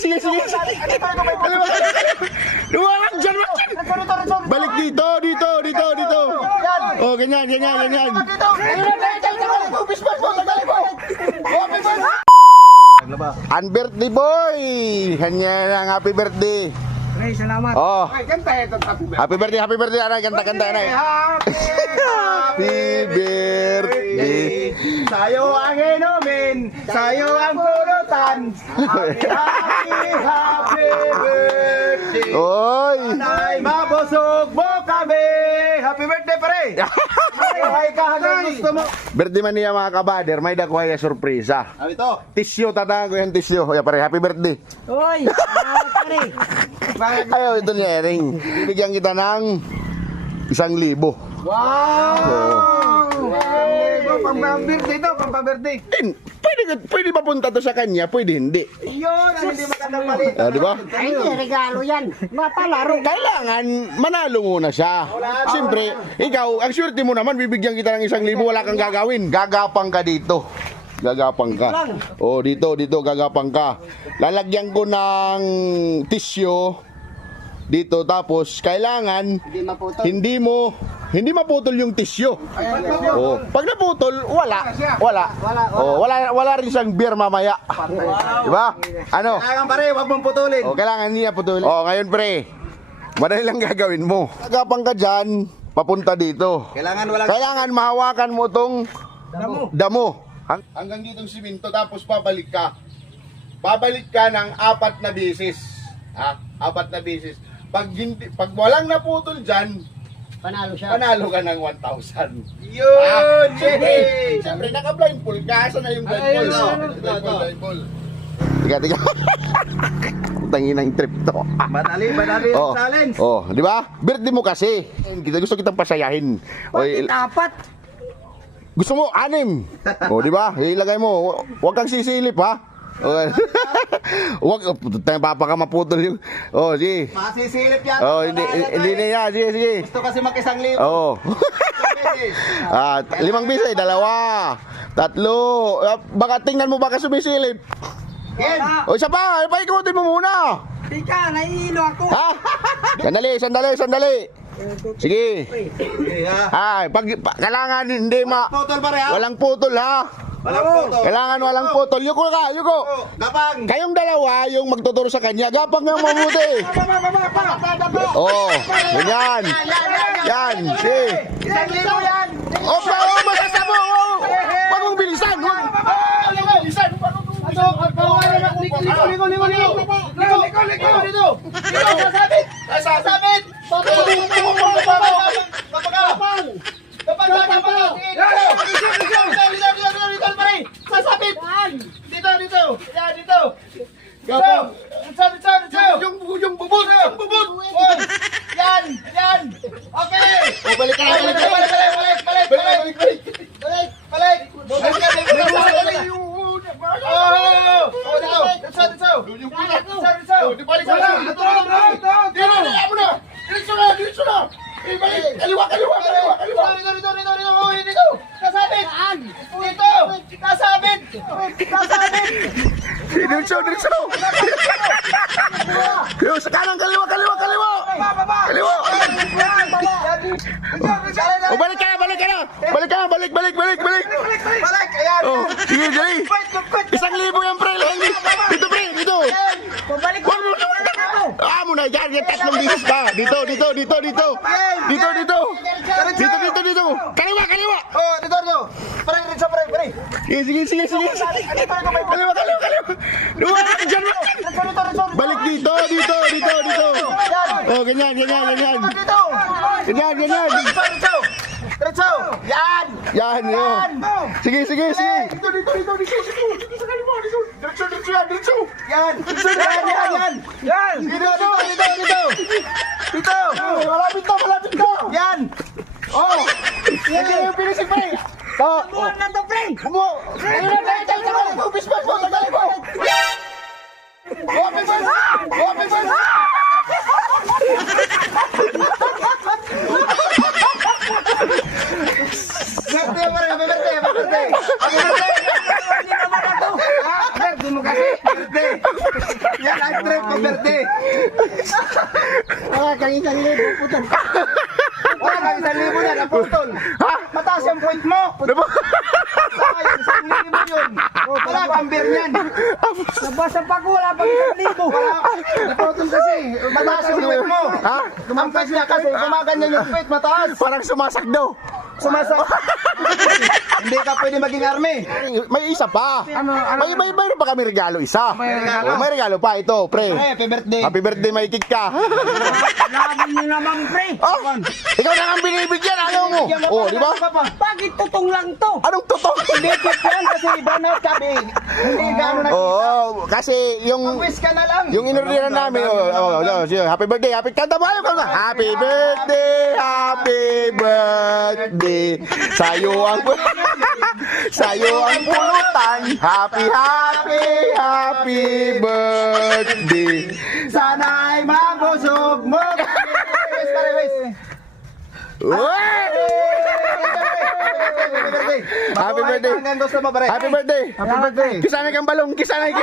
sige. Lumalang dyan. Balik dito. Oh, ganyan. Birthday boy! Ganyan ang happy birthday. Ay, salamat. Oh, Ay, kanta ito. happy birthday, anak. Kanta, anak. Happy birthday. Sa'yo ang inumin, sa'yo ang pulutan. Happy birthday. Oy! Ay, mabusog mo kami. Happy birthday, pare. Buhay ka hanggang gusto mo. Birthday man niya mga kabader, may dakuha ya sorpresa. Ano ito? Tisyo, tatanga ko yung tisyo. Kaya pare, happy birthday. Uy, salamat pare. Ayaw, ito niya, Ering. Bibigyan kita ng 1,000. Wow! Pang-birthday ito, pang-birthday. Pwede ba punta to sa kanya? Pwede hindi. Yun, ang hindi magandang maliit. Di ba? Ay, regalo yan. Mapalaro. Kailangan manalo muna siya. Siyempre, ikaw, ang swerte mo naman, bibigyan kita ng 1,000, wala kang gagawin. Gagapang ka dito. Gagapang ka. Oh, dito, gagapang ka. Lalagyan ko ng tisyo dito, tapos kailangan Hindi maputol. hindi maputol yung tisyo. Oh, pag naputol, wala. Oh, wala rin siyang beer mamaya. Di ba? Ano? Kailangan pare, huwag mong putulin. Oh, kailangan niya putulin. Oh, ngayon pre. Madali lang gagawin mo. Gagapang ka dyan, papunta dito. Kailangan mahawakan mo tong damo. Hanggang ditong siminto, tapos babalik ka. Babalik ka ng 4 na beses. Ha? 4 na beses. Pag walang naputol dyan, Panalo siya. panalo ka ng 1,000. Yun! Siyempre, naka-blindfold ka. Saan na yung blindfold? Blindfold. Tiga. Tanginang trip to. Madali yung challenge. Oh, di ba? Birthday mo kasi. Gusto kitang pasayahin. Bakit apat? Gusto mo 6. Oh, di ba? Ilagay mo. Huwag kang sisilip, ha? Okay. Huwag papa ka maputol yung. Oh, sige. Masisilip yan. Oh, hindi na yan. Sige. Gusto kasi mag-1,000. Oh. 5 beses, 2, 3. Baka tingnan mo baka sumisilip. Yan. O isa pa, paikutin mo muna. Tika, nahihilo ako. Ha? Sandali. Sige. Ay, kailangan hindi Putol pare ha? walang putol, ha? Walang putol. Kailangan walang putol. Yuko. Gapang. Kayong dalawa yung magtuturo sa kanya. Gapang nga mabuti. Oh, ganyan. Yan, sige. 1,000 yan. Opa, masasabo. Huwag mong bilisan. Liko. Sasabit. Sasabit. Dito. Gapang. Yung bubut. Yan. Okay. Oh, balik ka na. Balik. Kaliwa. Kasabit. Diretso. Sa kanan, kaliwa. Oh, balik ka na. Balik. Ayan. Oh, sige, dali. 1,000 yan, pre. Dito, pre. Pabalik Huwag mo. Muna yan. Yan, 3 beses pa. Dito. Kaliwa. Oh, dito. Pare. Sige. Kaliwa. Lumalang dyan. Balik dito. Oh, ganyan. Ganyan. Diretso. Yan. Yan. Sige. Yan. Dito. Malapit ka. Yan. Oh. Yan yung pinisig pa rin. Buwan na to, pre. Birthday. Live trip pa birthday. Ah, kang isang libo, putol. Wala kang 1,000 na naputol. Ha? Mataas yung point mo. Ay, 1,000 yun. Wala kang beer niyan. Nabasa pa ko, wala pang isang libo. Naputol kasi. Mataas yung point mo. Ha? Ang point niya kasi gumaganyan yung point mataas. Parang sumasakdaw. Sumasa. Hindi ka pwede maging army. May isa pa. May pa kami regalo isa. regalo? May regalo pa ito, pre. Happy birthday. Happy birthday, may kick ka. Laban niyo naman, pre. Oh, ikaw na ang binibigyan, ayaw mo. Oh, di ba? Bakit tutong lang to? Anong totoo? Hindi kick yan kasi iba na sabi. Hindi gano'n na Oo, kasi yung wish ka na lang. yung inorderan namin, happy birthday, happy kanta mo, ayaw ka na. Happy birthday, sa'yo ang pulutan. Happy birthday. Sana'y mabusog mo. Uy! Happy birthday. Hanggang gusto mo, pare. Happy birthday. Happy birthday. Kisanay kang balong, kisanay.